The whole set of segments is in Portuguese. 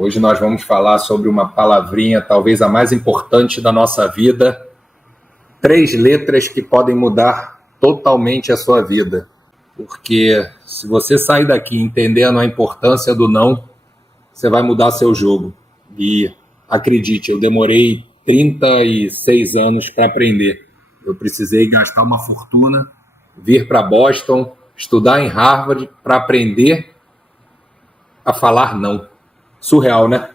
Hoje nós vamos falar sobre uma palavrinha, talvez a mais importante da nossa vida. 3 letras que podem mudar totalmente a sua vida. Porque se você sair daqui entendendo a importância do não, você vai mudar seu jogo. E acredite, eu demorei 36 anos para aprender. Eu precisei gastar uma fortuna, vir para Boston, estudar em Harvard para aprender a falar não. Surreal, né?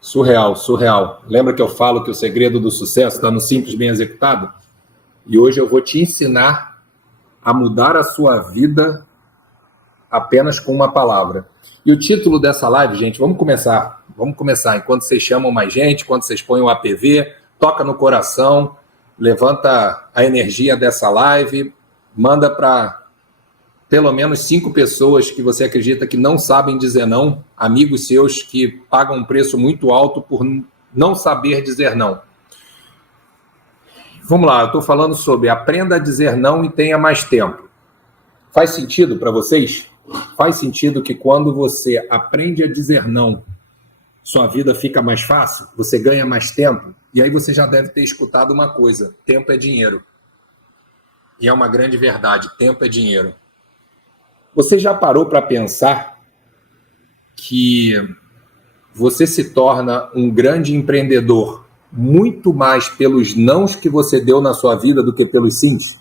Surreal. Lembra que eu falo que o segredo do sucesso está no simples bem executado? E hoje eu vou te ensinar a mudar a sua vida apenas com uma palavra. E o título dessa live, gente, vamos começar. Enquanto vocês chamam mais gente, enquanto vocês põem o APV, toca no coração, levanta a energia dessa live, manda para pelo menos 5 pessoas que você acredita que não sabem dizer não, amigos seus que pagam um preço muito alto por não saber dizer não. Vamos lá, eu estou falando sobre aprenda a dizer não e tenha mais tempo. Faz sentido para vocês? Faz sentido que quando você aprende a dizer não, sua vida fica mais fácil? Você ganha mais tempo? E aí você já deve ter escutado uma coisa: tempo é dinheiro. E é uma grande verdade, tempo é dinheiro. Você já parou para pensar que você se torna um grande empreendedor muito mais pelos nãos que você deu na sua vida do que pelos sims?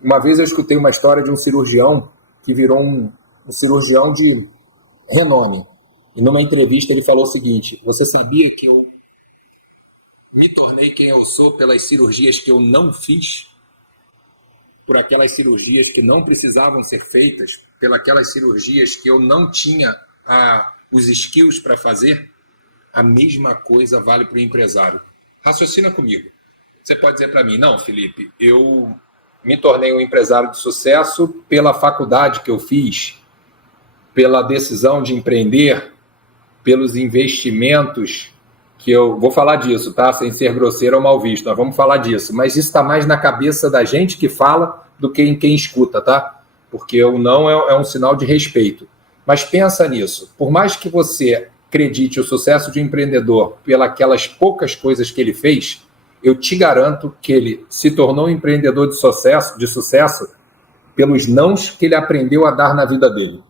Uma vez eu escutei uma história de um cirurgião que virou um cirurgião de renome. E numa entrevista ele falou o seguinte: você sabia que eu me tornei quem eu sou pelas cirurgias que eu não fiz? Por aquelas cirurgias que não precisavam ser feitas, pelas cirurgias que eu não tinha os skills para fazer? A mesma coisa vale para o empresário. Raciocina comigo. Você pode dizer para mim: não, Felipe, eu me tornei um empresário de sucesso pela faculdade que eu fiz, pela decisão de empreender, pelos investimentos que eu... Vou falar disso, tá? Sem ser grosseiro ou mal visto, nós vamos falar disso. Mas isso está mais na cabeça da gente que fala do que em quem escuta, tá? Porque o não é um sinal de respeito. Mas pensa nisso. Por mais que você acredite o sucesso de um empreendedor pelas poucas coisas que ele fez, eu te garanto que ele se tornou um empreendedor de sucesso pelos nãos que ele aprendeu a dar na vida dele.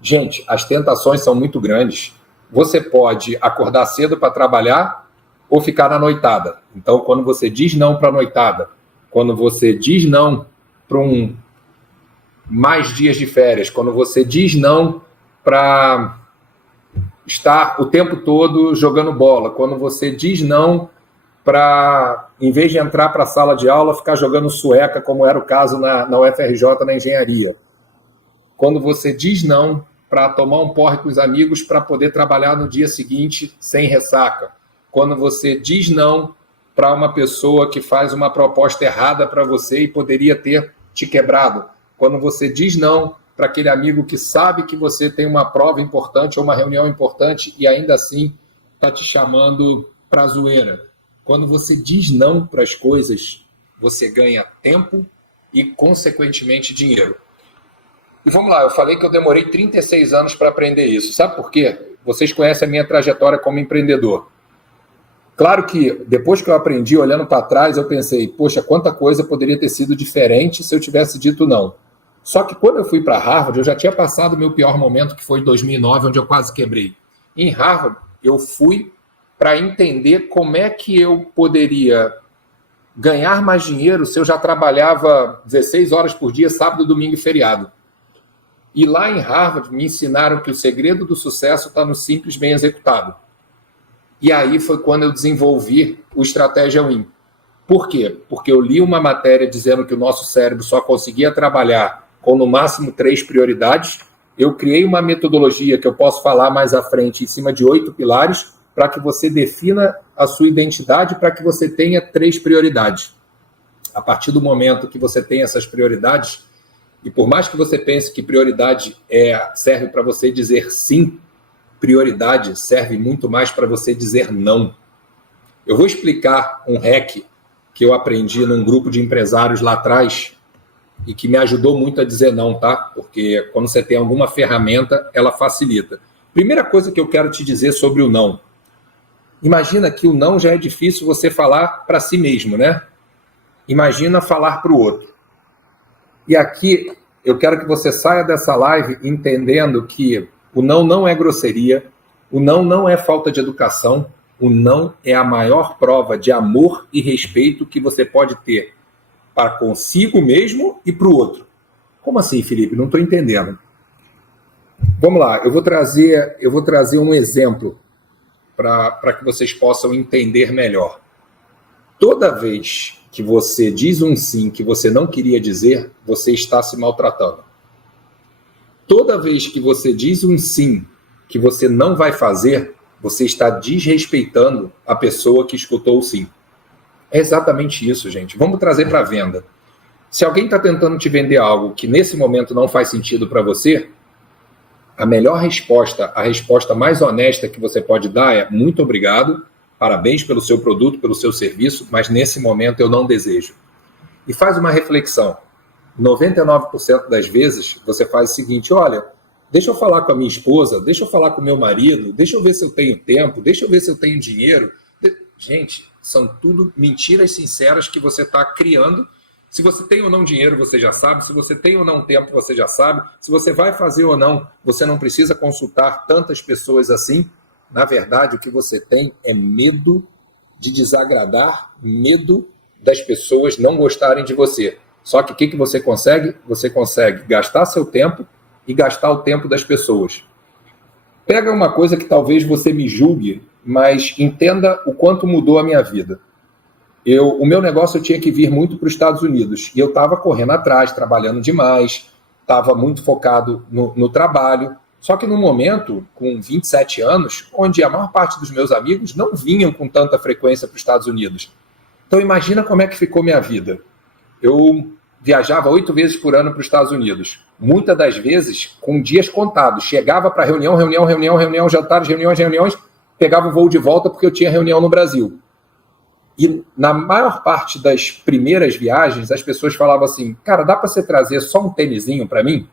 Gente, as tentações são muito grandes. Você pode acordar cedo para trabalhar ou ficar na noitada. Então, quando você diz não para a noitada, quando você diz não para mais dias de férias, quando você diz não para estar o tempo todo jogando bola, quando você diz não para, em vez de entrar para a sala de aula, ficar jogando sueca, como era o caso na UFRJ, na engenharia. Quando você diz não para tomar um porre com os amigos para poder trabalhar no dia seguinte sem ressaca. Quando você diz não para uma pessoa que faz uma proposta errada para você e poderia ter te quebrado. Quando você diz não para aquele amigo que sabe que você tem uma prova importante ou uma reunião importante e ainda assim está te chamando para zoeira. Quando você diz não para as coisas, você ganha tempo e, consequentemente, dinheiro. E vamos lá, eu falei que eu demorei 36 anos para aprender isso. Sabe por quê? Vocês conhecem a minha trajetória como empreendedor. Claro que depois que eu aprendi, olhando para trás, eu pensei, poxa, quanta coisa poderia ter sido diferente se eu tivesse dito não. Só que quando eu fui para Harvard, eu já tinha passado o meu pior momento, que foi em 2009, onde eu quase quebrei. Em Harvard, eu fui para entender como é que eu poderia ganhar mais dinheiro se eu já trabalhava 16 horas por dia, sábado, domingo e feriado. E lá em Harvard me ensinaram que o segredo do sucesso está no simples bem executado. E aí foi quando eu desenvolvi o Estratégia Win. Por quê? Porque eu li uma matéria dizendo que o nosso cérebro só conseguia trabalhar com no máximo 3 prioridades. Eu criei uma metodologia que eu posso falar mais à frente em cima de 8 pilares para que você defina a sua identidade, para que você tenha 3 prioridades. A partir do momento que você tem essas prioridades, e por mais que você pense que prioridade serve para você dizer sim, prioridade serve muito mais para você dizer não. Eu vou explicar um hack que eu aprendi num grupo de empresários lá atrás e que me ajudou muito a dizer não, tá? Porque quando você tem alguma ferramenta, ela facilita. Primeira coisa que eu quero te dizer sobre o não. Imagina que o não já é difícil você falar para si mesmo, né? Imagina falar para o outro. E aqui eu quero que você saia dessa live entendendo que o não não é grosseria, o não não é falta de educação, o não é a maior prova de amor e respeito que você pode ter para consigo mesmo e para o outro. Como assim, Felipe? Não estou entendendo. Vamos lá, eu vou trazer um exemplo para que vocês possam entender melhor. Toda vez que você diz um sim que você não queria dizer, você está se maltratando. Toda vez que você diz um sim que você não vai fazer, você está desrespeitando a pessoa que escutou o sim. É exatamente isso, gente. Vamos trazer para a venda. Se alguém está tentando te vender algo que nesse momento não faz sentido para você, a melhor resposta, a resposta mais honesta que você pode dar é muito obrigado, parabéns pelo seu produto, pelo seu serviço, mas nesse momento eu não desejo. E faz uma reflexão. 99% das vezes você faz o seguinte, olha, deixa eu falar com a minha esposa, deixa eu falar com o meu marido, deixa eu ver se eu tenho tempo, deixa eu ver se eu tenho dinheiro. Gente, são tudo mentiras sinceras que você está criando. Se você tem ou não dinheiro, você já sabe. Se você tem ou não tempo, você já sabe. Se você vai fazer ou não, você não precisa consultar tantas pessoas assim. Na verdade, o que você tem é medo de desagradar, medo das pessoas não gostarem de você. Só que o que você consegue? Você consegue gastar seu tempo e gastar o tempo das pessoas. Pega uma coisa que talvez você me julgue, mas entenda o quanto mudou a minha vida. O meu negócio eu tinha que vir muito para os Estados Unidos. E eu estava correndo atrás, trabalhando demais, estava muito focado no trabalho. Só que no momento, com 27 anos, onde a maior parte dos meus amigos não vinham com tanta frequência para os Estados Unidos. Então imagina como é que ficou minha vida. Eu viajava 8 vezes por ano para os Estados Unidos. Muitas das vezes com dias contados. Chegava para reunião, jantares, reuniões, pegava o voo de volta porque eu tinha reunião no Brasil. E na maior parte das primeiras viagens, as pessoas falavam assim, cara, dá para você trazer só um tênisinho para mim?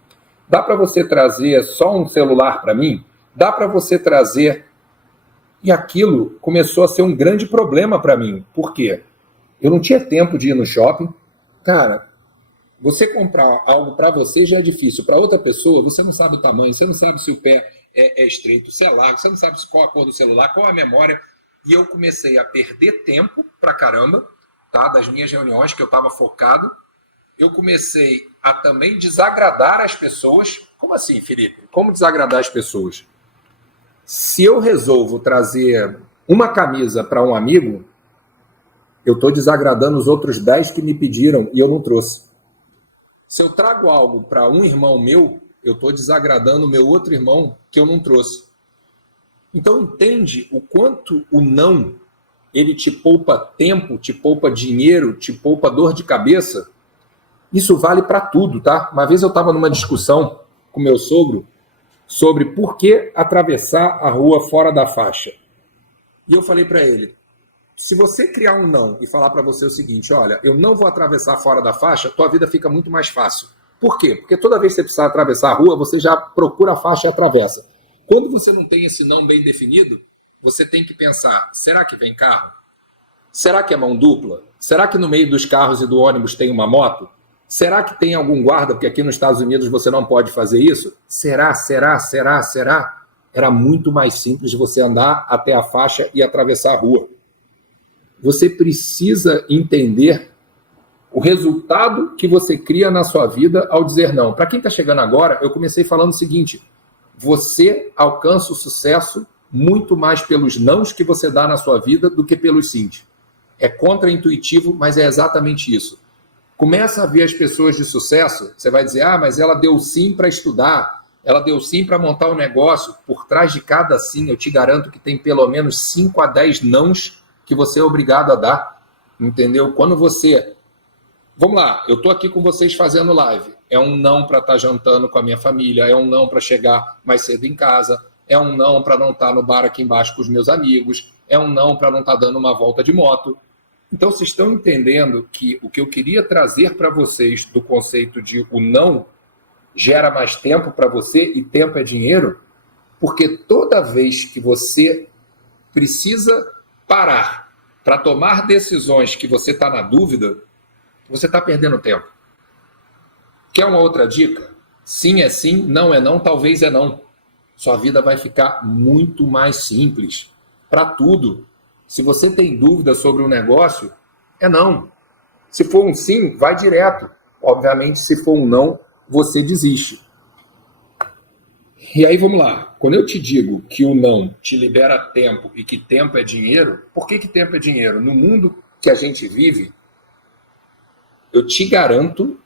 Dá para você trazer só um celular para mim? Dá para você trazer... E aquilo começou a ser um grande problema para mim. Por quê? Eu não tinha tempo de ir no shopping. Cara, você comprar algo para você já é difícil. Para outra pessoa, você não sabe o tamanho, você não sabe se o pé é estreito, se é largo, você não sabe qual a cor do celular, qual a memória... E eu comecei a perder tempo pra caramba, tá? Das minhas reuniões, que eu estava focado. Eu comecei a também desagradar as pessoas. Como assim, Felipe? Como desagradar as pessoas? Se eu resolvo trazer uma camisa para um amigo, eu estou desagradando os outros 10 que me pediram e eu não trouxe. Se eu trago algo para um irmão meu, eu estou desagradando o meu outro irmão que eu não trouxe. Então entende o quanto o não, ele te poupa tempo, te poupa dinheiro, te poupa dor de cabeça. Isso vale para tudo, tá? Uma vez eu estava numa discussão com meu sogro sobre por que atravessar a rua fora da faixa. E eu falei para ele, se você criar um não e falar para você o seguinte, olha, eu não vou atravessar fora da faixa, tua vida fica muito mais fácil. Por quê? Porque toda vez que você precisar atravessar a rua, você já procura a faixa e atravessa. Quando você não tem esse não bem definido, você tem que pensar, será que vem carro? Será que é mão dupla? Será que no meio dos carros e do ônibus tem uma moto? Será que tem algum guarda? Porque aqui nos Estados Unidos você não pode fazer isso? Será? Era muito mais simples você andar até a faixa e atravessar a rua. Você precisa entender o resultado que você cria na sua vida ao dizer não. Para quem está chegando agora, eu comecei falando o seguinte, você alcança o sucesso muito mais pelos nãos que você dá na sua vida do que pelos sims. É contraintuitivo, mas é exatamente isso. Começa a ver as pessoas de sucesso, você vai dizer, mas ela deu sim para estudar, ela deu sim para montar um negócio. Por trás de cada sim, eu te garanto que tem pelo menos 5 a 10 nãos que você é obrigado a dar. Entendeu? Quando você... Vamos lá, eu estou aqui com vocês fazendo live. É um não para estar jantando com a minha família, é um não para chegar mais cedo em casa, é um não para não estar no bar aqui embaixo com os meus amigos, é um não para não estar dando uma volta de moto. Então, vocês estão entendendo que o que eu queria trazer para vocês do conceito de o não gera mais tempo para você e tempo é dinheiro? Porque toda vez que você precisa parar para tomar decisões que você está na dúvida, você está perdendo tempo. Quer uma outra dica? Sim é sim, não é não, talvez é não. Sua vida vai ficar muito mais simples para tudo. Se você tem dúvida sobre um negócio, é não. Se for um sim, vai direto. Obviamente, se for um não, você desiste. E aí, vamos lá. Quando eu te digo que o não te libera tempo e que tempo é dinheiro, por que tempo é dinheiro? No mundo que a gente vive, eu te garanto,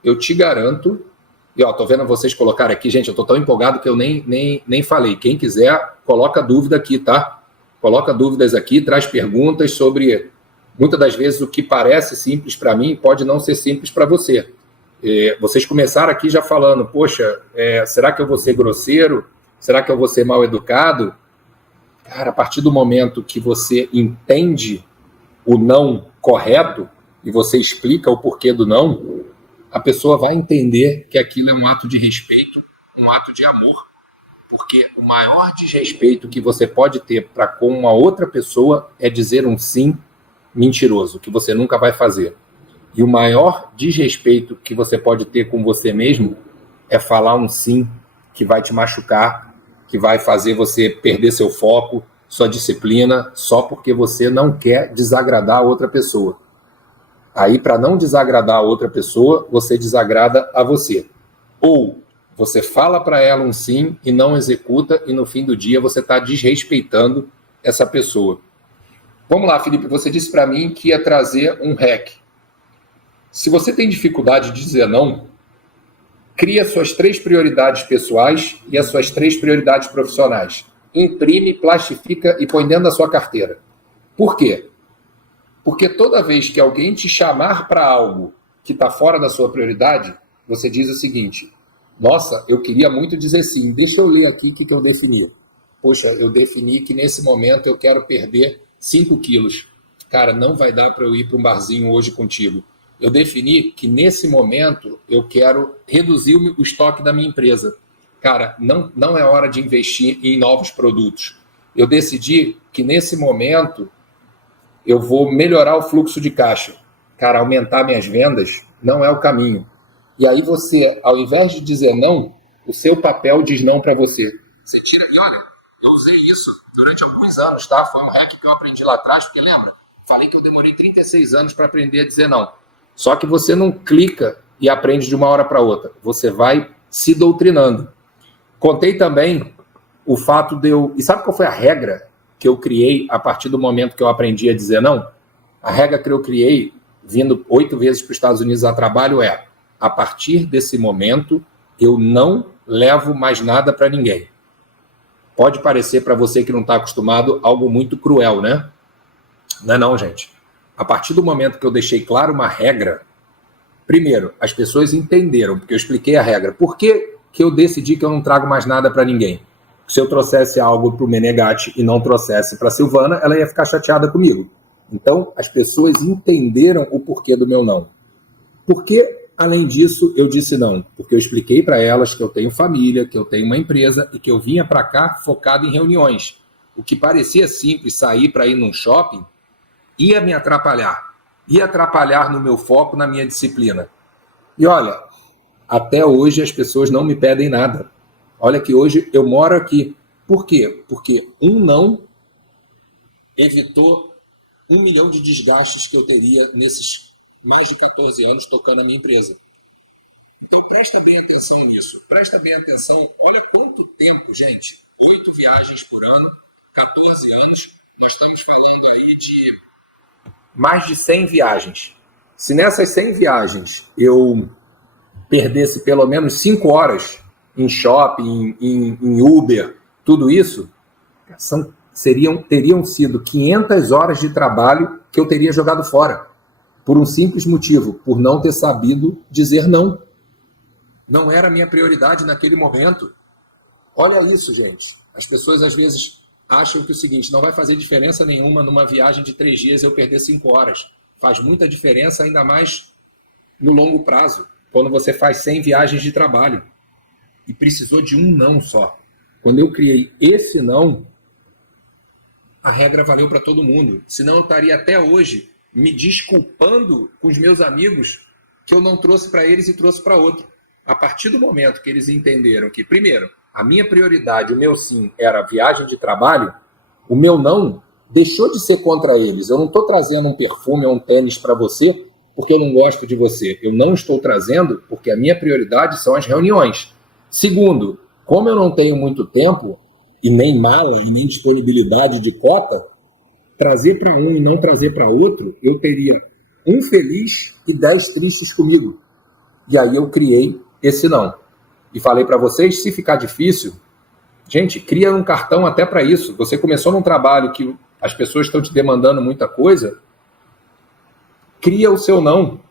e ó, tô vendo vocês colocarem aqui, gente, eu tô tão empolgado que eu nem falei. Quem quiser, coloca dúvida aqui, tá? Coloca dúvidas aqui, traz perguntas sobre, muitas das vezes, o que parece simples para mim pode não ser simples para você. Vocês começaram aqui já falando, poxa, será que eu vou ser grosseiro? Será que eu vou ser mal educado? Cara, a partir do momento que você entende o não correto e você explica o porquê do não, a pessoa vai entender que aquilo é um ato de respeito, um ato de amor. Porque o maior desrespeito que você pode ter para com uma outra pessoa é dizer um sim mentiroso, que você nunca vai fazer. E o maior desrespeito que você pode ter com você mesmo é falar um sim que vai te machucar, que vai fazer você perder seu foco, sua disciplina, só porque você não quer desagradar a outra pessoa. Aí, para não desagradar a outra pessoa, você desagrada a você. Ou você fala para ela um sim e não executa, e no fim do dia você está desrespeitando essa pessoa. Vamos lá, Felipe, você disse para mim que ia trazer um hack. Se você tem dificuldade de dizer não, cria suas 3 prioridades pessoais e as suas 3 prioridades profissionais. Imprime, plastifica e põe dentro da sua carteira. Por quê? Porque toda vez que alguém te chamar para algo que está fora da sua prioridade, você diz o seguinte: nossa, eu queria muito dizer sim, deixa eu ler aqui o que eu defini. Poxa, eu defini que nesse momento eu quero perder 5 quilos. Cara, não vai dar para eu ir para um barzinho hoje contigo. Eu defini que nesse momento eu quero reduzir o estoque da minha empresa. Cara, não é hora de investir em novos produtos. Eu decidi que nesse momento eu vou melhorar o fluxo de caixa. Cara, aumentar minhas vendas não é o caminho. E aí você, ao invés de dizer não, o seu papel diz não para você. Você tira... E olha, eu usei isso durante alguns anos, tá? Foi um hack que eu aprendi lá atrás, porque lembra? Falei que eu demorei 36 anos para aprender a dizer não. Só que você não clica e aprende de uma hora para outra. Você vai se doutrinando. Contei também o fato de eu... E sabe qual foi a regra que eu criei a partir do momento que eu aprendi a dizer não? A regra que eu criei, vindo 8 vezes para os Estados Unidos a trabalho, é: a partir desse momento, eu não levo mais nada para ninguém. Pode parecer para você que não está acostumado algo muito cruel, né? Não é não, gente. A partir do momento que eu deixei claro uma regra, primeiro, as pessoas entenderam, porque eu expliquei a regra. Por que eu decidi que eu não trago mais nada para ninguém? Se eu trouxesse algo para o Menegatti e não trouxesse para a Silvana, ela ia ficar chateada comigo. Então, as pessoas entenderam o porquê do meu não. Por que, além disso, eu disse não? Porque eu expliquei para elas que eu tenho família, que eu tenho uma empresa e que eu vinha para cá focado em reuniões. O que parecia simples, sair para ir num shopping, ia me atrapalhar. Ia atrapalhar no meu foco, na minha disciplina. E olha, até hoje as pessoas não me pedem nada. Olha que hoje eu moro aqui. Por quê? Porque um não evitou 1 milhão de desgastos que eu teria nesses mais de 14 anos tocando a minha empresa. Então presta bem atenção nisso. Presta bem atenção. Olha quanto tempo, gente. 8 viagens por ano, 14 anos. Nós estamos falando aí de mais de 100 viagens. Se nessas 100 viagens eu perdesse pelo menos 5 horas em shopping, em Uber, tudo isso, teriam sido 500 horas de trabalho que eu teria jogado fora. Por um simples motivo, por não ter sabido dizer não. Não era a minha prioridade naquele momento. Olha isso, gente. As pessoas às vezes acham que o seguinte: não vai fazer diferença nenhuma numa viagem de 3 dias eu perder 5 horas. Faz muita diferença, ainda mais no longo prazo, quando você faz 100 viagens de trabalho. E precisou de um não só. Quando eu criei esse não, a regra valeu para todo mundo. Senão eu estaria até hoje me desculpando com os meus amigos que eu não trouxe para eles e trouxe para outro. A partir do momento que eles entenderam que, primeiro, a minha prioridade, o meu sim, era a viagem de trabalho, o meu não deixou de ser contra eles. Eu não estou trazendo um perfume ou um tênis para você porque eu não gosto de você. Eu não estou trazendo porque a minha prioridade são as reuniões. Segundo, como eu não tenho muito tempo, e nem mala, e nem disponibilidade de cota, trazer para um e não trazer para outro, eu teria um feliz e 10 tristes comigo. E aí eu criei esse não. E falei para vocês, se ficar difícil, gente, cria um cartão até para isso. Você começou num trabalho que as pessoas estão te demandando muita coisa, cria o seu não.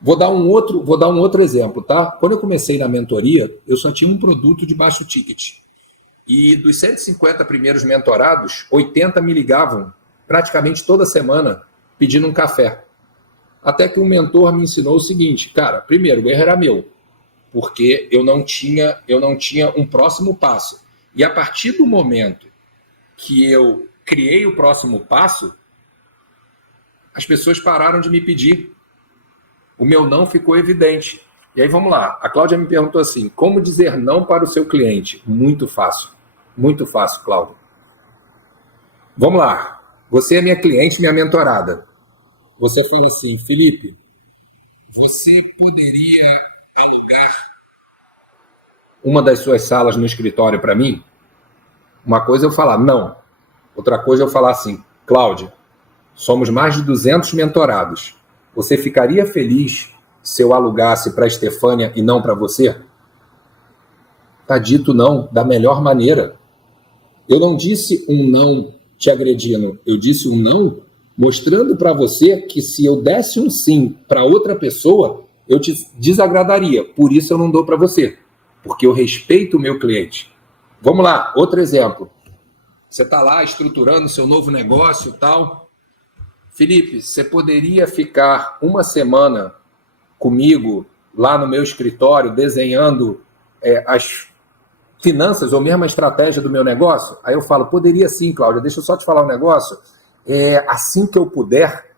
Vou dar um outro exemplo, tá? Quando eu comecei na mentoria, eu só tinha um produto de baixo ticket. E dos 150 primeiros mentorados, 80 me ligavam praticamente toda semana pedindo um café. Até que um mentor me ensinou o seguinte, cara, primeiro, o erro era meu, porque eu não tinha um próximo passo. E a partir do momento que eu criei o próximo passo, as pessoas pararam de me pedir. O meu não ficou evidente. E aí vamos lá, a Cláudia me perguntou assim, como dizer não para o seu cliente? Muito fácil, Cláudia. Vamos lá, você é minha cliente, minha mentorada. Você falou assim, Felipe, você poderia alugar uma das suas salas no escritório para mim? Uma coisa é eu falar não, outra coisa é eu falar assim, Cláudia, somos mais de 200 mentorados. Você ficaria feliz se eu alugasse para a Estefânia e não para você? Está dito não, da melhor maneira. Eu não disse um não te agredindo, eu disse um não mostrando para você que se eu desse um sim para outra pessoa, eu te desagradaria. Por isso eu não dou para você, porque eu respeito o meu cliente. Vamos lá, outro exemplo. Você está lá estruturando seu novo negócio e tal. Felipe, você poderia ficar uma semana comigo lá no meu escritório desenhando as finanças ou mesmo a estratégia do meu negócio? Aí eu falo, poderia sim, Cláudia, deixa eu só te falar um negócio. Assim que eu puder,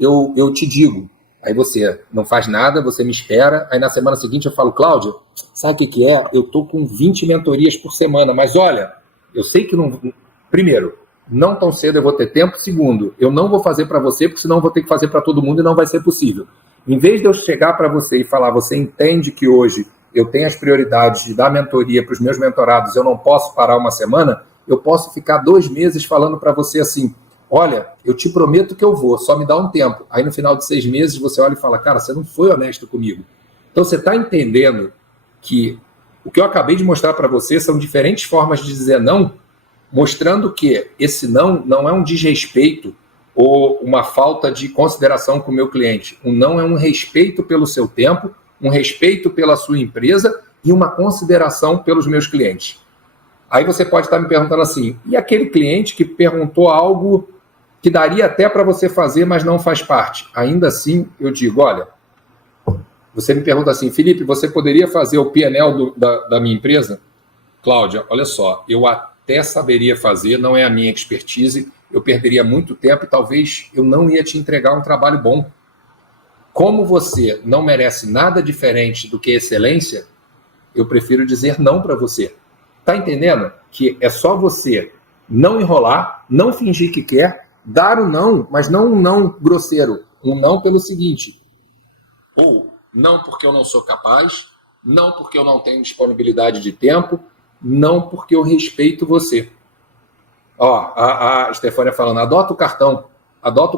eu te digo. Aí você não faz nada, você me espera, aí na semana seguinte eu falo, Cláudia, sabe o que é? Eu tô com 20 mentorias por semana, mas olha, eu sei que não... Primeiro, não tão cedo eu vou ter tempo. Segundo, eu não vou fazer para você, porque senão eu vou ter que fazer para todo mundo e não vai ser possível. Em vez de eu chegar para você e falar, você entende que hoje eu tenho as prioridades de dar mentoria para os meus mentorados, eu não posso parar uma semana, eu posso ficar 2 meses falando para você assim, olha, eu te prometo que eu vou, só me dá um tempo. Aí no final de 6 meses você olha e fala, cara, você não foi honesto comigo. Então você está entendendo que o que eu acabei de mostrar para você são diferentes formas de dizer não, mostrando que esse não é um desrespeito ou uma falta de consideração com o meu cliente. Um não é um respeito pelo seu tempo, um respeito pela sua empresa e uma consideração pelos meus clientes. Aí você pode estar me perguntando assim, e aquele cliente que perguntou algo que daria até para você fazer, mas não faz parte? Ainda assim, eu digo, olha, você me pergunta assim, Felipe, você poderia fazer o P&L da minha empresa? Cláudia, olha só, eu até saberia fazer, não é a minha expertise, eu perderia muito tempo e talvez eu não ia te entregar um trabalho bom. Como você não merece nada diferente do que excelência, eu prefiro dizer não para você. Tá entendendo? Que é só você não enrolar, não fingir que quer, dar um não, mas não um não grosseiro, um não pelo seguinte, ou não porque eu não sou capaz, não porque eu não tenho disponibilidade de tempo, não porque eu respeito você. Ó, a Estefânia falando, adota o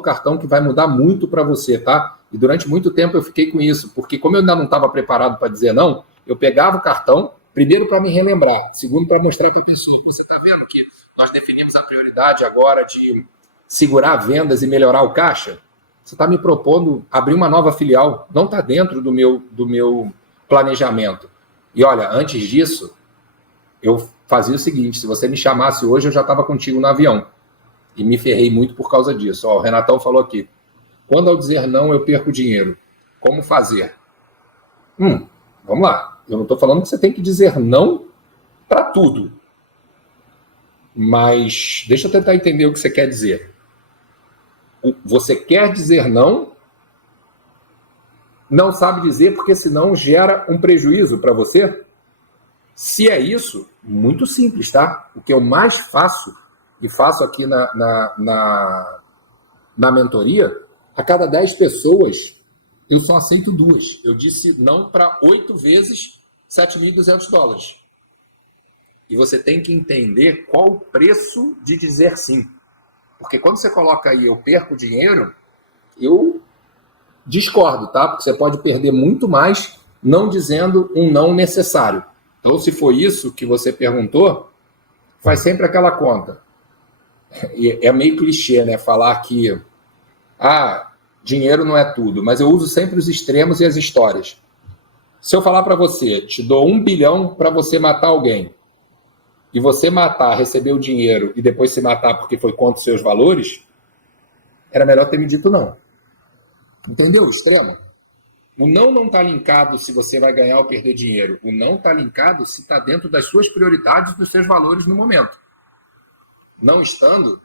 cartão que vai mudar muito para você, tá? E durante muito tempo eu fiquei com isso, porque como eu ainda não estava preparado para dizer não, eu pegava o cartão, primeiro para me relembrar, segundo para mostrar para a pessoa, você está vendo que nós definimos a prioridade agora de segurar vendas e melhorar o caixa? Você está me propondo abrir uma nova filial, não está dentro do meu planejamento. E olha, antes disso, eu fazia o seguinte, se você me chamasse hoje, eu já estava contigo no avião. E me ferrei muito por causa disso. Ó, o Renatão falou aqui, quando ao dizer não, eu perco dinheiro. Como fazer? Vamos lá. Eu não estou falando que você tem que dizer não para tudo. Mas deixa eu tentar entender o que você quer dizer. Você quer dizer não, não sabe dizer porque senão gera um prejuízo para você? Se é isso, muito simples, tá? O que eu mais faço, e faço aqui na mentoria, a cada 10 pessoas, eu só aceito 2. Eu disse não para 8 vezes $7.200. E você tem que entender qual o preço de dizer sim. Porque quando você coloca aí, eu perco dinheiro, eu discordo, tá? Porque você pode perder muito mais não dizendo um não necessário. Então, se foi isso que você perguntou, faz sempre aquela conta. E é meio clichê, né? Falar que dinheiro não é tudo, mas eu uso sempre os extremos e as histórias. Se eu falar para você, te dou 1 bilhão para você matar alguém, e você matar, receber o dinheiro e depois se matar porque foi contra os seus valores, era melhor ter me dito não. Entendeu o extremo? O não está linkado se você vai ganhar ou perder dinheiro. O não está linkado se está dentro das suas prioridades, dos seus valores no momento. Não estando,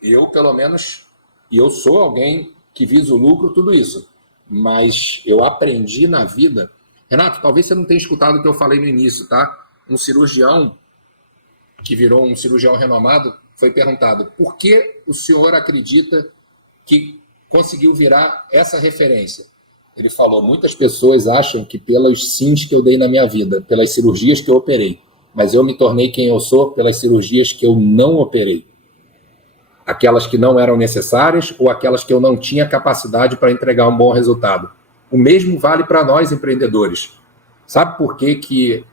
eu pelo menos, e eu sou alguém que visa o lucro, tudo isso. Mas eu aprendi na vida... Renato, talvez você não tenha escutado o que eu falei no início, tá? Um cirurgião que virou um cirurgião renomado, foi perguntado: por que o senhor acredita que conseguiu virar essa referência? Ele falou: muitas pessoas acham que pelos sims que eu dei na minha vida, pelas cirurgias que eu operei, mas eu me tornei quem eu sou pelas cirurgias que eu não operei. Aquelas que não eram necessárias ou aquelas que eu não tinha capacidade para entregar um bom resultado. O mesmo vale para nós, empreendedores. Sabe por que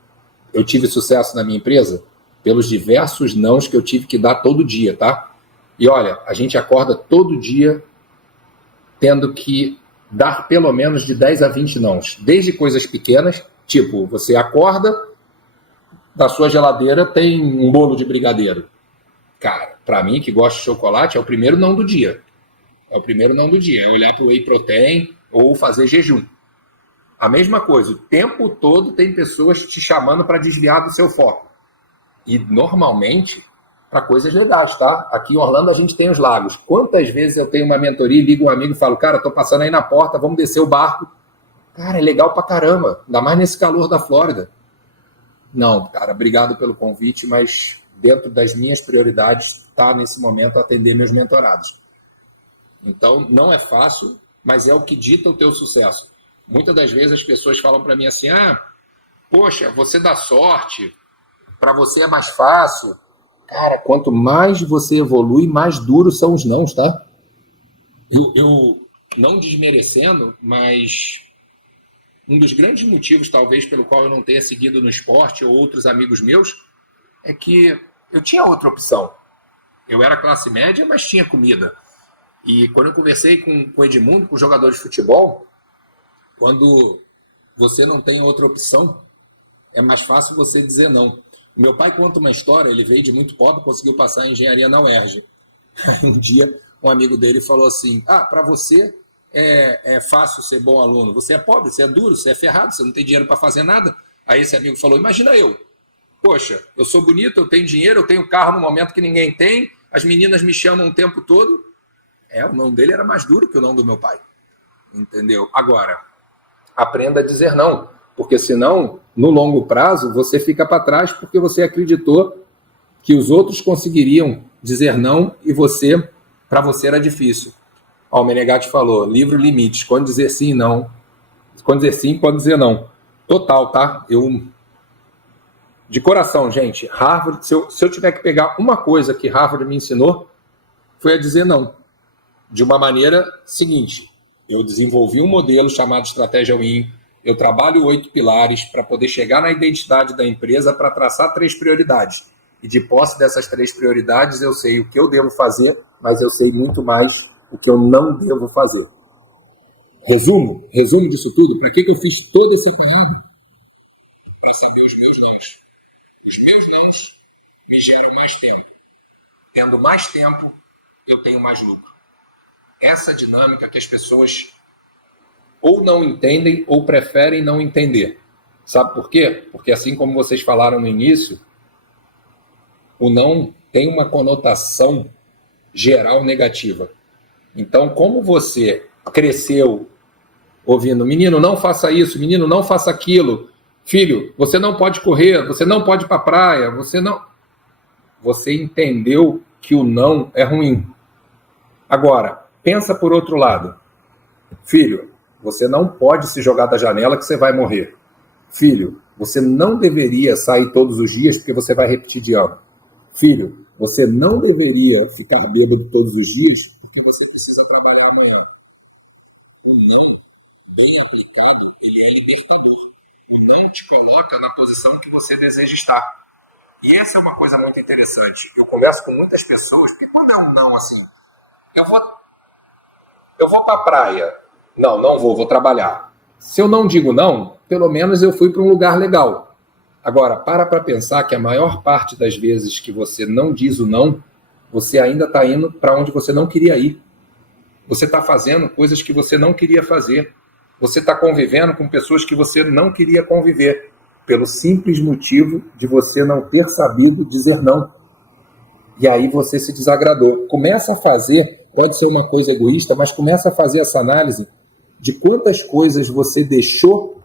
eu tive sucesso na minha empresa? Pelos diversos nãos que eu tive que dar todo dia, tá? E olha, a gente acorda todo dia tendo que dar pelo menos de 10 a 20 nãos. Desde coisas pequenas, tipo, você acorda, da sua geladeira tem um bolo de brigadeiro. Cara, para mim, que gosta de chocolate, é o primeiro não do dia. É o primeiro não do dia. É olhar para o whey protein ou fazer jejum. A mesma coisa, o tempo todo tem pessoas te chamando para desviar do seu foco. E normalmente para coisas legais, tá? Aqui em Orlando a gente tem os lagos. Quantas vezes eu tenho uma mentoria e ligo um amigo e falo: cara, tô passando aí na porta, vamos descer o barco. Cara, é legal pra caramba, ainda mais nesse calor da Flórida. Não, cara, obrigado pelo convite, mas dentro das minhas prioridades está nesse momento atender meus mentorados. Então, não é fácil, mas é o que dita o teu sucesso. Muitas das vezes as pessoas falam para mim assim: poxa, você dá sorte, para você é mais fácil. Cara, quanto mais você evolui, mais duros são os nãos, tá? Eu não desmerecendo, mas um dos grandes motivos, talvez, pelo qual eu não tenha seguido no esporte ou outros amigos meus, é que eu tinha outra opção. Eu era classe média, mas tinha comida. E quando eu conversei com o Edmundo, com o jogador de futebol, quando você não tem outra opção, é mais fácil você dizer não. Meu pai conta uma história, ele veio de muito pobre, conseguiu passar em engenharia na UERJ. Um dia, um amigo dele falou assim: para você é fácil ser bom aluno, você é pobre, você é duro, você é ferrado, você não tem dinheiro para fazer nada. Aí esse amigo falou: imagina eu, poxa, eu sou bonito, eu tenho dinheiro, eu tenho carro no momento que ninguém tem, as meninas me chamam o tempo todo. O não dele era mais duro que o não do meu pai, entendeu? Agora, aprenda a dizer não, porque senão, no longo prazo, você fica para trás porque você acreditou que os outros conseguiriam dizer não e para você era difícil. O Menegatti falou: livro limites, quando dizer sim e não. Quando dizer sim, quando dizer não. Total, tá? De coração, gente, Harvard, se eu tiver que pegar uma coisa que Harvard me ensinou, foi a dizer não. De uma maneira seguinte: eu desenvolvi um modelo chamado Estratégia Win, eu trabalho 8 pilares para poder chegar na identidade da empresa para traçar 3 prioridades. E de posse dessas 3 prioridades, eu sei o que eu devo fazer, mas eu sei muito mais o que eu não devo fazer. Resumo disso tudo, para que eu fiz toda essa palavra? Para saber os meus nãos. Os meus nãos me geram mais tempo. Tendo mais tempo, eu tenho mais lucro. Essa dinâmica que as pessoas ou não entendem ou preferem não entender. Sabe por quê? Porque assim como vocês falaram no início, o não tem uma conotação geral negativa. Então, como você cresceu ouvindo, menino, não faça isso, menino, não faça aquilo, filho, você não pode correr, você não pode ir para a praia, você entendeu que o não é ruim. Agora, pensa por outro lado. Filho, você não pode se jogar da janela que você vai morrer. Filho, você não deveria sair todos os dias porque você vai repetir de ano. Filho, você não deveria ficar bêbado todos os dias porque você precisa trabalhar amanhã. O não, bem aplicado, ele é libertador. O não te coloca na posição que você deseja estar. E essa é uma coisa muito interessante. Eu converso com muitas pessoas, porque quando é um não assim, eu vou para a praia. Não vou trabalhar. Se eu não digo não, pelo menos eu fui para um lugar legal. Agora, para pensar que a maior parte das vezes que você não diz o não, você ainda está indo para onde você não queria ir. Você está fazendo coisas que você não queria fazer. Você está convivendo com pessoas que você não queria conviver, pelo simples motivo de você não ter sabido dizer não. E aí você se desagradou. Começa a fazer, pode ser uma coisa egoísta, mas começa a fazer essa análise de quantas coisas você deixou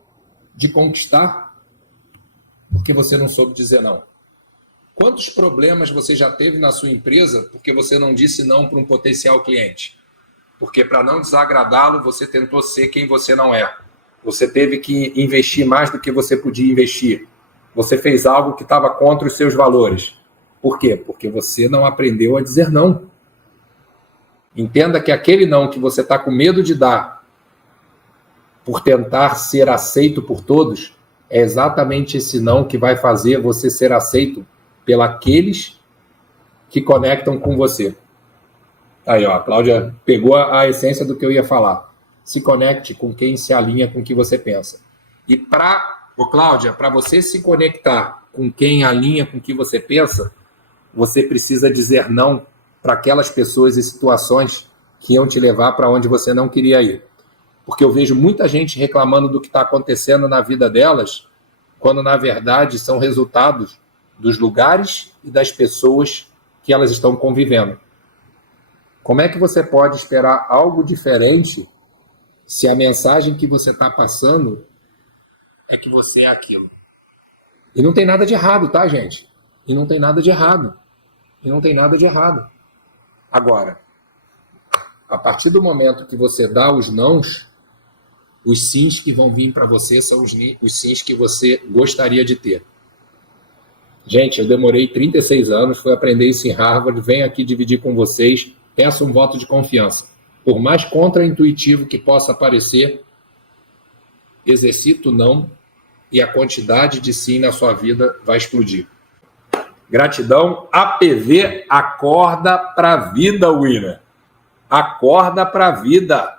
de conquistar porque você não soube dizer não. Quantos problemas você já teve na sua empresa porque você não disse não para um potencial cliente? Porque para não desagradá-lo, você tentou ser quem você não é. Você teve que investir mais do que você podia investir. Você fez algo que estava contra os seus valores. Por quê? Porque você não aprendeu a dizer não. Entenda que aquele não que você está com medo de dar por tentar ser aceito por todos, é exatamente esse não que vai fazer você ser aceito pelos que conectam com você. Aí, ó, a Cláudia pegou a essência do que eu ia falar. Se conecte com quem se alinha com o que você pensa. E Cláudia, para você se conectar com quem alinha com o que você pensa, você precisa dizer não para aquelas pessoas e situações que iam te levar para onde você não queria ir. Porque eu vejo muita gente reclamando do que está acontecendo na vida delas, quando, na verdade, são resultados dos lugares e das pessoas que elas estão convivendo. Como é que você pode esperar algo diferente se a mensagem que você está passando é que você é aquilo? E não tem nada de errado, tá, gente? E não tem nada de errado. Agora, a partir do momento que você dá os nãos, os sims que vão vir para você são os sims que você gostaria de ter. Gente, eu demorei 36 anos, fui aprender isso em Harvard, venho aqui dividir com vocês, peço um voto de confiança. Por mais contraintuitivo que possa parecer, exercita o não e a quantidade de sim na sua vida vai explodir. Gratidão. APV, acorda pra vida, winner. Acorda pra vida.